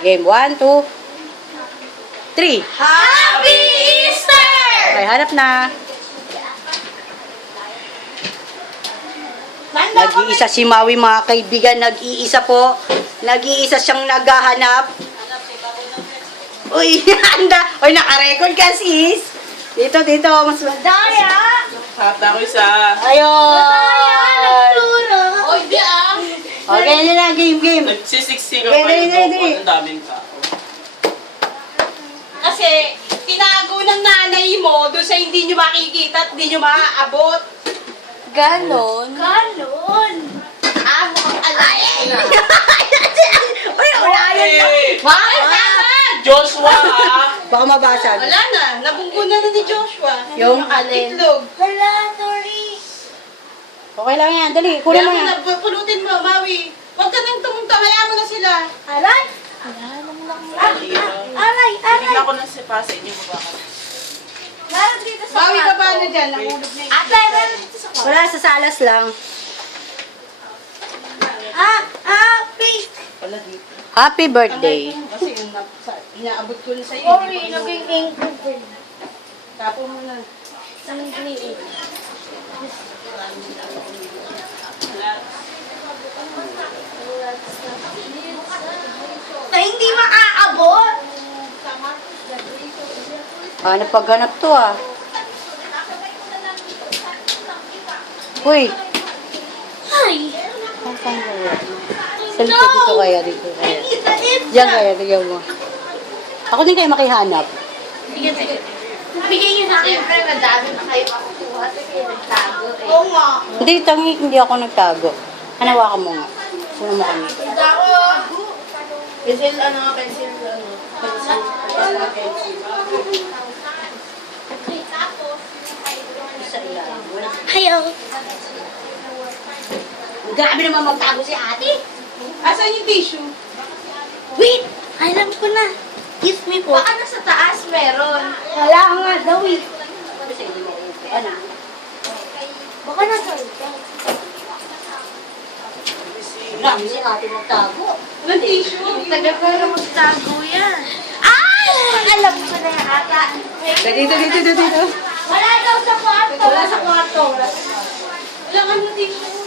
Game 1, 2, 3. Happy Easter! Okay, hanap na. Nag-iisa si Maui, mga kaibigan. Nag-iisa po. Nag-iisa siyang naghahanap. Uy, handa. Uy, nakarecord ka, sis. Dito. Mas madaya. Hata ko isa. Ayun. Oy, di ah. Okay, na. Game. Nagsisiksik ako Dali. yung ang daming tao. Kasi, tinago ng nanay mo doon sa hindi nyo makikita at hindi nyo maaabot. Ganon. Ah, mukhang alayin. Uy, ulayan na. Bakit? Joshua ha? Baka mabasag. Wala na. Nabunggo na ni Joshua. Yung alin? Itlog. Hala, Doris. Okay lang yan. Dali, Kaya kunin mo mo yan. na, pulutin mo, Maui. Huwag ka nang tumunta. Hayaan mo na sila. Aray. Wala naman ako. Aray. Hindi ako nang sipasa, hindi mo ba ako? Meron dito sa Maui, kwarto. baba na dyan. Nahulog na yung Ate, meron dito sa kwarto. Wala, sa salas lang. Please. Wala dito. Happy birthday. Kasi yun, inaabot ko na sa'yo. Sorry, Hindi ko naging angry din. Tapo mo na. Sangli. Na hindi makaabot. Hanap to ah. Uy. Ay. Saan kaya? Sa likod dito kaya. Diyan kaya, tigyan mo. Ako din kayo makihanap. Sige. Bigyan niyo sa akin. Siyempre, madami na kayo makukuha. Kasi nagtago eh. Oo nga. Hindi ako nagtago. Hanawakan mo nga. Sino mo kami? Pencil, pencil. Hayo. Grabe naman magtago si ate. Asan yung tissue? Wait! Alam ko na. Excuse me po. Baka nasa taas meron. Wala nga daw eh. Ano? Baka nasa Grabe si ate magtago. Ng tissue? tagal ko na magtago yan. Ay! Alam ko na yan ata. Dito. Wala daw sa kwarto. Wala sa kwarto. Wala ka na tissue.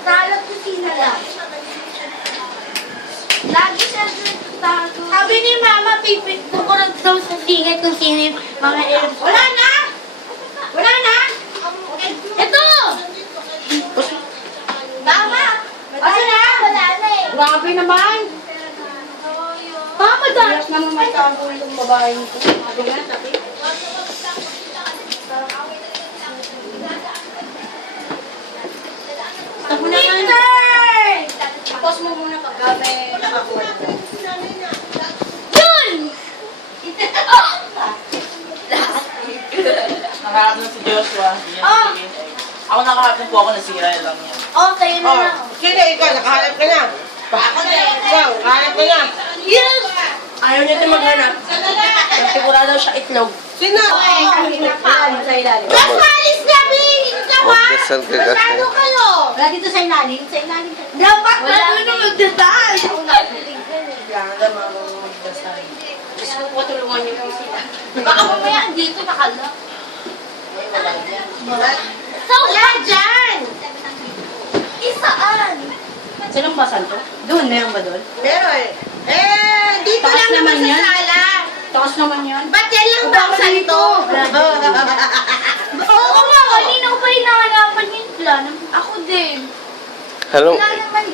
Salot kusina lang. Lagi siya nagtago. Sabi ni Mama, pipit ko lang daw sa singit kung sino yung mga elves. Wala na! Wala na! Ito! Tama! Asan na? Wala na eh. Grabe naman. Mama, dahil. Bilas naman magtago yung babae ko. Sabi nga, sabi. Ako na yan. Tapos mo muna pag may nakakuha. Yun! Nakaharap na si Joshua. Yan, sige. Ako nakaharap na po ako, nasira lang yan. Oh, tayo na lang. Sino ikaw? Nakahanap ka na. Ako na. Ikaw, nakahanap ka na. Yes! Ayaw niya din maghanap. Sigurado siya itlog. Sino? Ilalim, sa ilalim. Nakalis kami! Magdasal ka kasi. Ano kayo? Wala dito sa ilalim. Sa ilalim. Dapat na doon na magdadaan. Gusto ko tulungan niyo po sila. Baka mamaya dito nakala. So, Wala dyan! isaan? Sinong basan to? Doon, meron ba doon? Meron. Dito Taas lang naman naman sa yan. sala. Takas naman yan. Ba't yan lang baksan to? Oo nga, kanina ko pa hinahanapan yung plan. Ako din.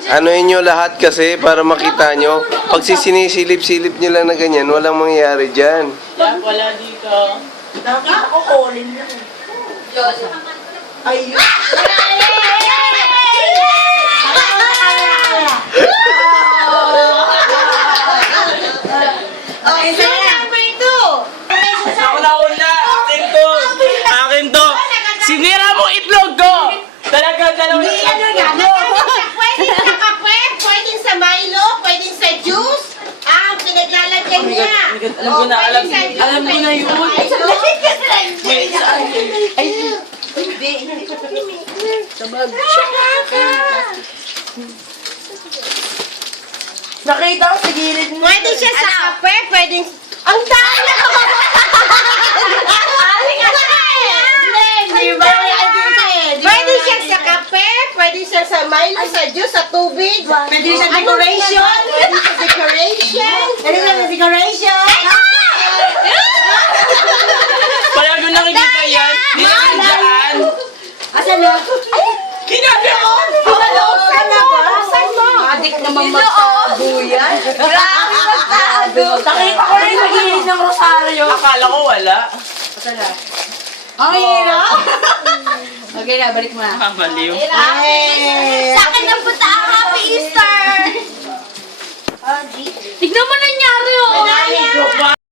Ano inyo lahat kasi para makita nyo. Pag sinisilip-silip nyo lang na ganyan, walang mangyayari dyan. Yan, wala dito. Nakita ko Colin lang. Ayun! Okay, so number 2. Ako na una. Akin to. Akin to. Sinira mo itlog ko. Talagang dalawang Pwedeng sa kape, pwedeng sa Milo, pwedeng sa juice. Pinaglalagyan niya. Alam ko na, alam Pwedeng sa alam ko na yun. juice, pwedeng sa Milo. Wait, saan? Ay, Nakita ko sa gilid mo. Pwede siya sa kape, pwedeng... Ang dami! Pwede siya sa kape, pwede siya sa Milo, sa juice, sa tubig. Pwede sa decoration. Pwede sa decoration. Pwede sa decoration. Palagi ko nakikita yan. Nilagay dyan. Asan na? Kinabi ko! Saan mo? Adik naman magtabo yan. Grabe magtado. Nakita ko rin sa gilid ng rosaryo. Akala ko wala. Asan na? Ang hirap. Okay na, balik mo na. Maliw. Sa akin na punta ang Happy Easter. Tignan mo nangyari oh.